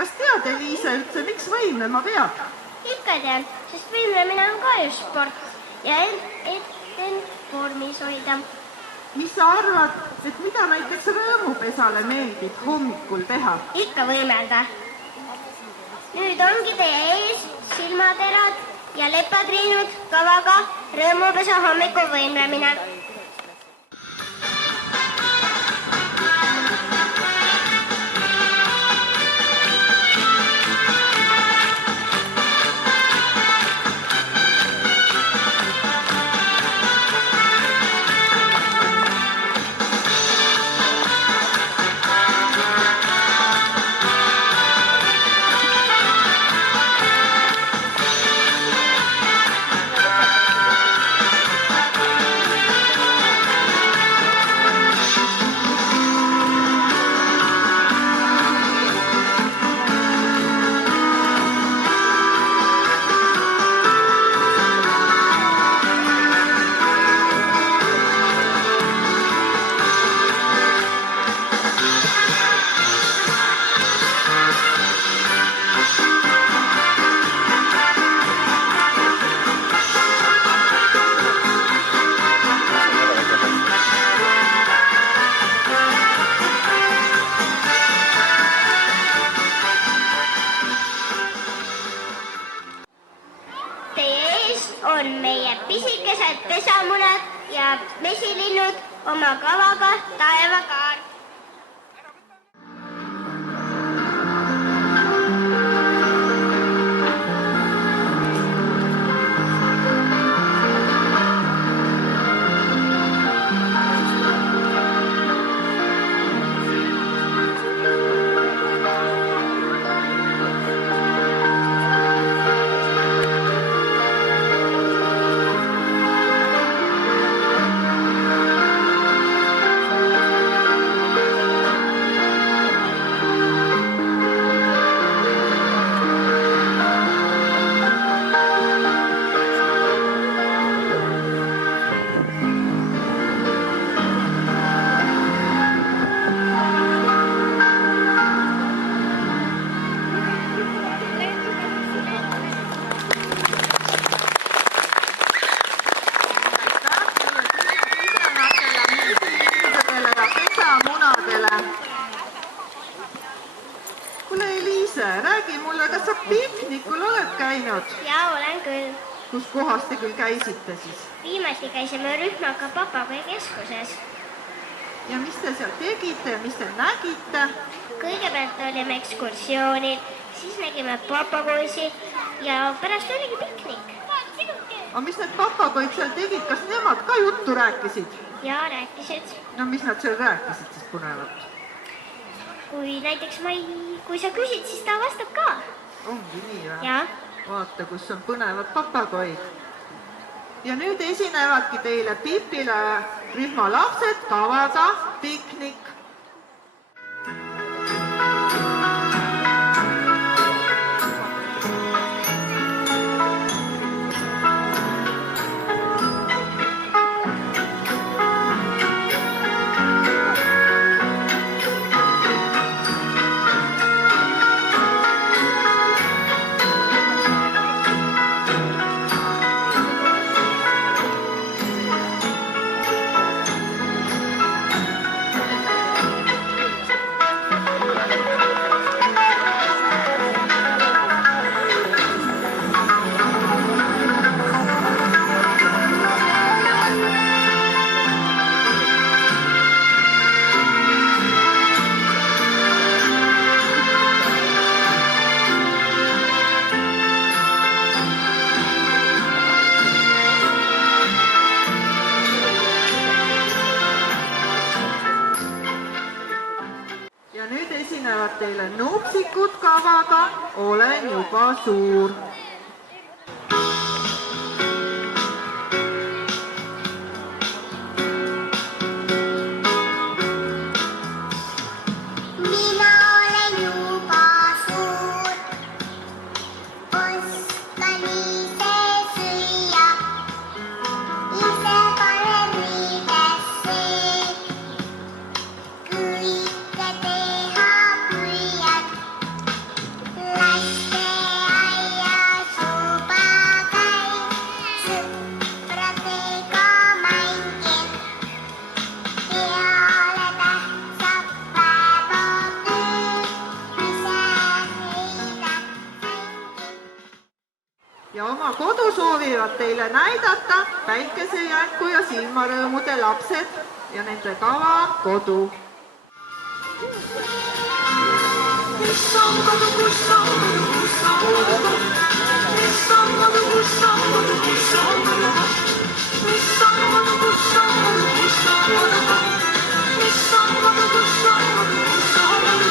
Kas tead, Eliise, üldse, miks võimlema peab? Ikka tean, sest võimlemine on ka just sport ja end vormis hoida. Mis sa arvad, et mida näiteks rõõmupesale meeldib hommikul teha? Ikka võimelda. Nüüd ongi teie ees silmaterad ja lepatriinud kavaga rõõmupesa hommikul võimlemine. On meie pisikesed pesamunad ja mesilinnud oma kavaga taevakaar. Kuule, Eliise, räägi mulle, kas sa piknikul oled käinud? Jaa, olen küll. Kus kohas te küll käisite siis? Viimati käisime rühmaga Papagoi keskuses. Ja mis te seal tegite ja mis te nägite? Kõigepealt olime ekskursioonil, siis nägime papagoisi ja pärast oligi piknik. Aga mis need papagoid seal tegid, kas nemad ka juttu rääkisid? Jaa, rääkisid. No mis nad seal rääkisid siis põnevat? Kui näiteks kui sa küsid, siis ta vastab ka. Ongi nii või? Jaa. Vaata, kus on põnevad papagoid. Ja nüüd esinevadki teile Pipile rühma lapsed kavaga piknik. Esinevad teile nupsikud kavaga Olen juba suur. ja oma kodu soovivad teile näidata päikesejänku ja silmarõõmude lapsed ja nende kava on kodu. Mis on kodu, kus on kodu, kus on kodu? Mis on kodu, kus on kodu, kus on kodu? Mis on kodu, kus on kodu, kus on kodu? Mis on kodu, kus on kodu, kus on kodu?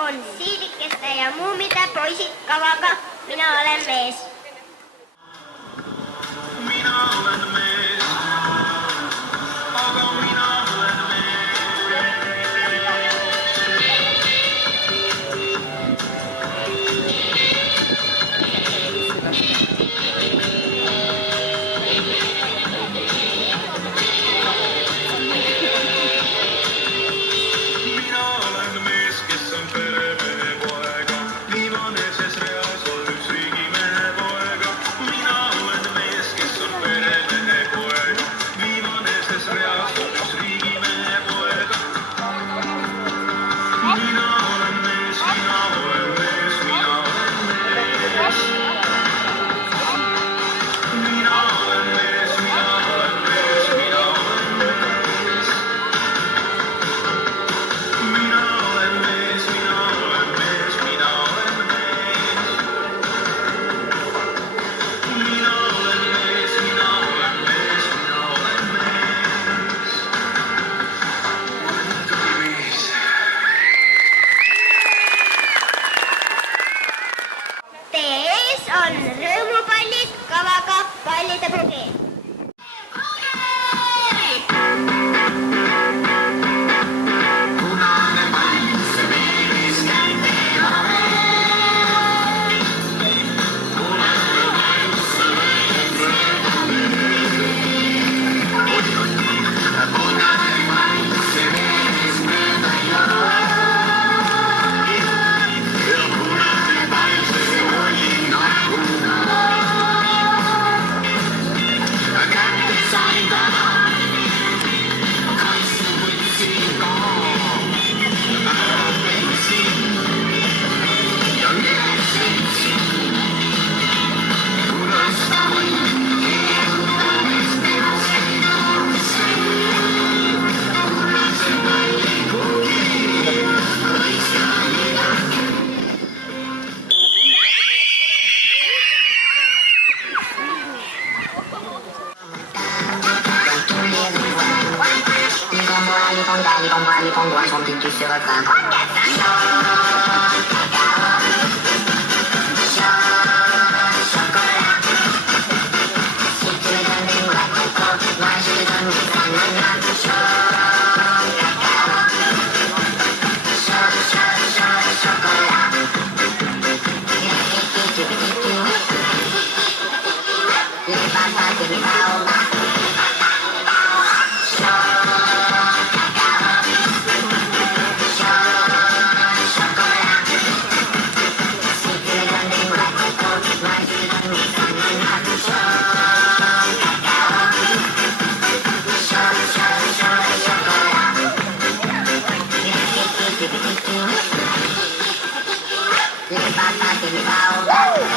On siilikeste ja muumide poisid kavaga. Mina olen mees. Mina olen mees, aga mina olen mees, kes on peremehe poega, viimane ses reas on üks riigimehe poega. Mina olen mees, kes on peremehe poega, viimane ses reas on üks riigimehe poega. Mina olen mees, mina olen mees, mina olen mees. Mina olen mees, mina olen mees, mina olen mees. Mina olen mees, mina olen mees, mina olen mees. Mina olen mees, mina olen mees, mina olen mees. Olen tubli mees. Teie ees on rõõmupallid kavaga pallide pugi. Punane pall, see meelis käib teema ees. Punane pall, see meelis käib teema ees. Punane pall, see meelis käib teema ees. Ja punane pall, see oli nagu kätte sain täna. Kaitse võtsin ka. Son petit sur le train. Chocolat. Si tu me donnes des noix de coco, moi je te donne des ananas. Chocolat. Les patates et les baobabs. Chocolat. Chocolate.